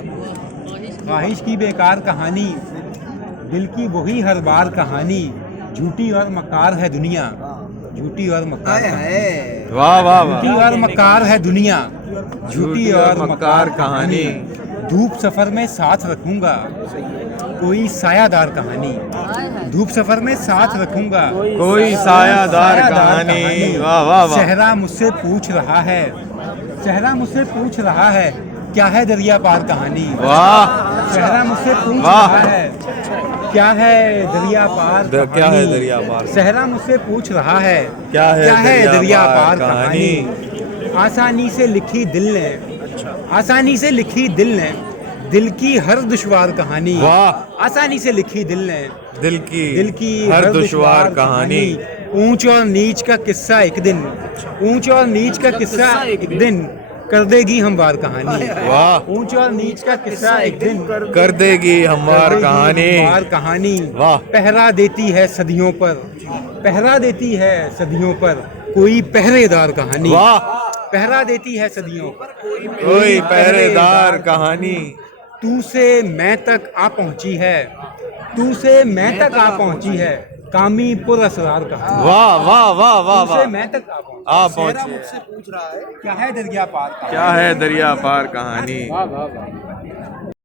ख्वाहिश की बेकार कहानी, दिल की वही हर बार कहानी, झूठी और मक्कार है दुनिया, झूठी और मक्कार कहानी। वाह वाह वाह। झूठी और मक्कार है दुनिया, झूठी और मक्कार कहानी। धूप सफर में साथ रखूंगा, कोई सायादार कहानी। धूप सफर में साथ रखूंगा, कोई सायादार कहानी। वाह वाह वाह। सहरा मुझसे पूछ रहा है, सहरा मुझसे पूछ रहा है, क्या है दरिया पार कहानी। वाह। सहरा मुझसे पूछ वाह। रहा है, क्या है दरिया पार कहानी। क्या है दरिया पार। सहरा मुझसे पूछ रहा है, क्या है दरिया पार कहानी। आसानी से लिखी दिल ने, आसानी से लिखी दिल ने, दिल की हर दुश्वार कहानी। वाह। आसानी से लिखी दिल ने, दिल की हर दुश्वार कहानी। ऊंच और नीच का किस्सा एक दिन, ऊंच और नीच का किस्सा एक दिन कर देगी हमवार कहानी। वाह। ऊंच और नीच का किस्सा एक दिन कर देगी हमवार कहानी। हमवार कहानी। वाह। पहरा देती है सदियों पर, पहरा देती है सदियों पर, कोई पहरेदार कहानी। वाह। पहरा देती है सदियों पर, कोई पहरेदार कहानी। तू से मैं तक आ पहुंची है, तू से मैं तक आ पहुंची है, कामी पुर असरार कहानी। वाह वाह वाह वाह तू से वाह। मैं तक आ पहुंची। आप पहुंचे। पूछ रहा है, क्या है दरिया पार कहानी। क्या है दरिया पार कहानी। वाह वाह वाह।